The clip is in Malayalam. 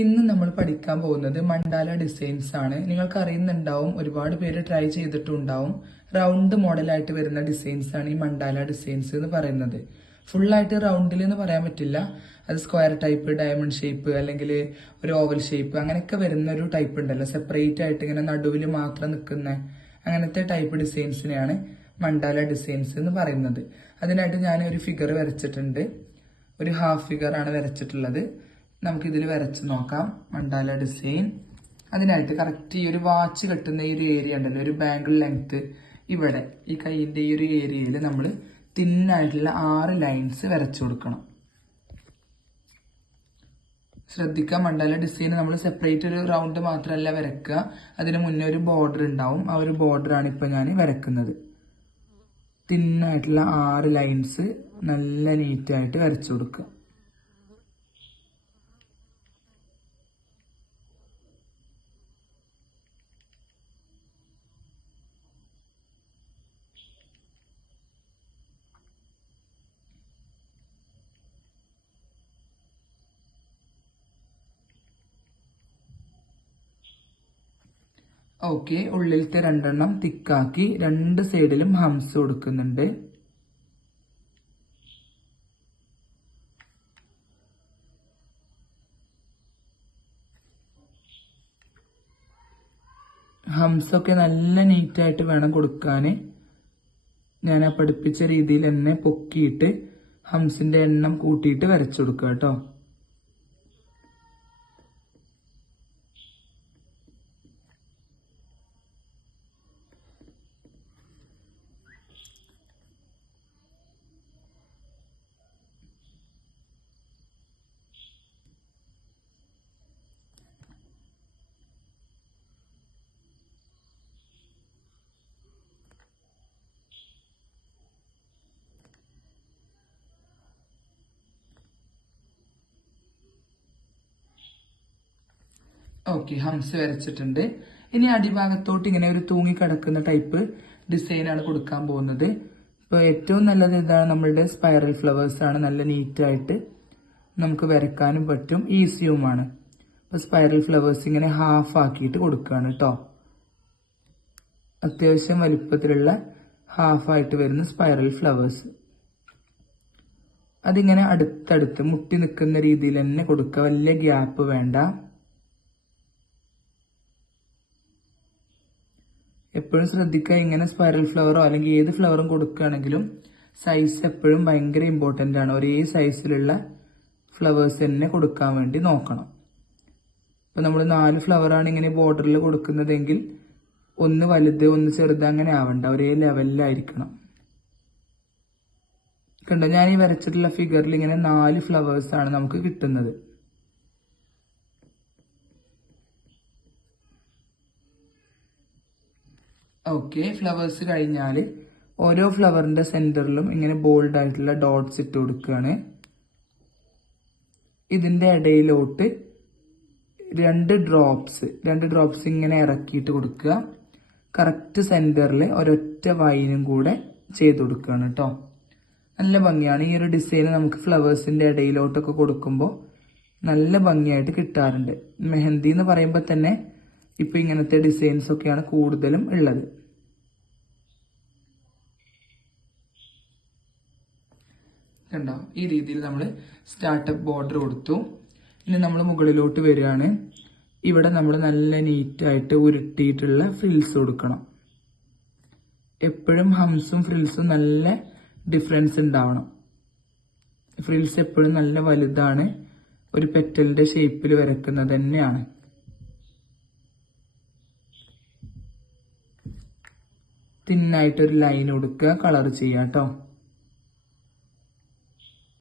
ഇന്ന് നമ്മൾ പഠിക്കാൻ പോകുന്നത് മണ്ടാല ഡിസൈൻസ് ആണ്. നിങ്ങൾക്ക് അറിയുന്നുണ്ടാവും, ഒരുപാട് പേര് ട്രൈ ചെയ്തിട്ടുണ്ടാവും. റൗണ്ട് മോഡലായിട്ട് വരുന്ന ഡിസൈൻസ് ആണ് ഈ മണ്ടാല ഡിസൈൻസ് എന്ന് പറയുന്നത്. ഫുള്ളായിട്ട് റൗണ്ടിൽ എന്ന് പറയാൻ പറ്റില്ല. അത് സ്ക്വയർ ടൈപ്പ്, ഡയമണ്ട് ഷേപ്പ്, അല്ലെങ്കിൽ ഒരു ഓവൽ ഷേപ്പ്, അങ്ങനെയൊക്കെ വരുന്ന ഒരു ടൈപ്പ് ഉണ്ടല്ലോ, സെപ്പറേറ്റ് ആയിട്ട് ഇങ്ങനെ നടുവിൽ മാത്രം നിൽക്കുന്ന അങ്ങനത്തെ ടൈപ്പ് ഡിസൈൻസിനെയാണ് മണ്ടാല ഡിസൈൻസ് എന്ന് പറയുന്നത്. അതിനായിട്ട് ഞാൻ ഒരു ഫിഗർ വരച്ചിട്ടുണ്ട്. ഒരു ഹാഫ് ഫിഗർ ആണ് വരച്ചിട്ടുള്ളത്. നമുക്കിതിൽ വരച്ച് നോക്കാം മണ്ടാല ഡിസൈൻ. അതിനായിട്ട് കറക്റ്റ് ഈ ഒരു വാച്ച് കെട്ടുന്ന ഈ ഒരു ഏരിയ ഉണ്ടല്ലോ, ഒരു ബാങ്കിൾ ലെങ്ത്, ഇവിടെ ഈ കൈയിന്റെ ഈ ഒരു ഏരിയയിൽ നമ്മൾ തിന്നായിട്ടുള്ള 6 ലൈൻസ് വരച്ചു കൊടുക്കണം. ശ്രദ്ധിക്കുക, മണ്ടാല ഡിസൈൻ നമ്മൾ സെപ്പറേറ്റ് ഒരു റൗണ്ട് മാത്രമല്ല വരക്കുക, അതിന് മുന്നേ ഒരു ബോർഡർ ഉണ്ടാവും. ആ ഒരു ബോർഡറാണ് ഇപ്പൊ ഞാൻ വരക്കുന്നത്. തിന്നായിട്ടുള്ള 6 ലൈൻസ് നല്ല നീറ്റായിട്ട് വരച്ചു കൊടുക്കുക. ഓക്കെ, ഉള്ളിലത്തെ 2 തിക്കാക്കി 2 സൈഡിലും ഹംസ് കൊടുക്കുന്നുണ്ട്. ഹംസൊക്കെ നല്ല നീറ്റായിട്ട് വേണം കൊടുക്കാൻ. ഞാൻ ആ പഠിപ്പിച്ച രീതിയിൽ തന്നെ പൊക്കിയിട്ട് ഹംസിന്റെ എണ്ണം കൂട്ടിയിട്ട് വരച്ചു കൊടുക്കുക കേട്ടോ. ഓക്കെ, ഹംസ് വരച്ചിട്ടുണ്ട്. ഇനി അടിഭാഗത്തോട്ട് ഇങ്ങനെ ഒരു തൂങ്ങി കിടക്കുന്ന ടൈപ്പ് ഡിസൈനാണ് കൊടുക്കാൻ പോകുന്നത്. ഇപ്പൊ ഏറ്റവും നല്ലത് ഇതാണ്, നമ്മളുടെ സ്പൈറൽ ഫ്ലവേഴ്സ് ആണ്. നല്ല നീറ്റായിട്ട് നമുക്ക് വരക്കാനും പറ്റും, ഈസിയുമാണ്. അപ്പൊ സ്പൈറൽ ഫ്ലവേഴ്സ് ഇങ്ങനെ ഹാഫ് ആക്കിയിട്ട് കൊടുക്കുകയാണ് കേട്ടോ. അത്യാവശ്യം വലിപ്പത്തിലുള്ള ഹാഫായിട്ട് വരുന്ന സ്പൈറൽ ഫ്ലവേഴ്സ്. അതിങ്ങനെ അടുത്തടുത്ത് മുട്ടി നിൽക്കുന്ന രീതിയിൽ തന്നെ കൊടുക്കുക, വലിയ ഗ്യാപ്പ് വേണ്ട. എപ്പോഴും ശ്രദ്ധിക്കുക, ഇങ്ങനെ സ്പൈറൽ ഫ്ലവറോ അല്ലെങ്കിൽ ഏത് ഫ്ലവറും കൊടുക്കുകയാണെങ്കിലും സൈസ് എപ്പോഴും ഭയങ്കര ഇമ്പോർട്ടൻ്റ് ആണ്. ഒരേ സൈസിലുള്ള ഫ്ലവേഴ്സ് തന്നെ കൊടുക്കാൻ വേണ്ടി നോക്കണം. ഇപ്പൊ നമ്മൾ 4 ഫ്ലവറാണ് ഇങ്ങനെ ബോർഡറിൽ കൊടുക്കുന്നതെങ്കിൽ ഒന്ന് വലുത് ഒന്ന് ചെറുത് അങ്ങനെ ആവണ്ട, ഒരേ ലെവലിലായിരിക്കണം. കണ്ടോ, ഞാൻ ഈ വരച്ചിട്ടുള്ള ഫിഗറിൽ ഇങ്ങനെ 4 ഫ്ലവേഴ്സ് ആണ് നമുക്ക് കിട്ടുന്നത്. ഓക്കെ, ഫ്ലവേഴ്സ് കഴിഞ്ഞാൽ ഓരോ ഫ്ലവറിന്റെ സെന്ററിലും ഇങ്ങനെ ബോൾഡ് ആയിട്ടുള്ള ഡോട്ട്സ് ഇട്ട് കൊടുക്കുകയാണ്. ഇതിന്റെ ഇടയിലോട്ട് 2 ഡ്രോപ്സ് ഇങ്ങനെ ഇറക്കിയിട്ട് കൊടുക്കുക. കറക്റ്റ് സെന്ററിൽ ഒരൊറ്റ വൈനും കൂടെ ചെയ്ത് കൊടുക്കുകയാണ് കേട്ടോ. നല്ല ഭംഗിയാണ് ഈ ഒരു ഡിസൈൻ. നമുക്ക് ഫ്ലവേഴ്സിന്റെ ഇടയിലോട്ടൊക്കെ കൊടുക്കുമ്പോൾ നല്ല ഭംഗിയായിട്ട് കിട്ടാറുണ്ട്. മെഹന്തി എന്ന് പറയുമ്പോൾ തന്നെ ഇപ്പൊ ഇങ്ങനത്തെ ഡിസൈൻസ് ഒക്കെയാണ് കൂടുതലും ഉള്ളത്. കണ്ടോ, ഈ രീതിയിൽ നമ്മൾ സ്റ്റാർട്ടപ്പ് ബോർഡർ കൊടുത്തു. ഇനി നമ്മൾ മുകളിലോട്ട് വരികയാണ്. ഇവിടെ നമ്മൾ നല്ല നീറ്റായിട്ട് ഉരുട്ടിയിട്ടുള്ള ഫ്രിൽസ് കൊടുക്കണം. എപ്പോഴും ഹംസും ഫ്രിൽസും നല്ല ഡിഫറൻസ് ഉണ്ടാവണം. ഫ്രിൽസ് എപ്പോഴും നല്ല വലുതാണ്, ഒരു പെറ്റലിന്റെ ഷേപ്പിൽ വരക്കുന്നത് തന്നെയാണ്. തിന്നായിട്ടൊരു ലൈൻ കൊടുക്കുക, കളർ ചെയ്യാം കേട്ടോ.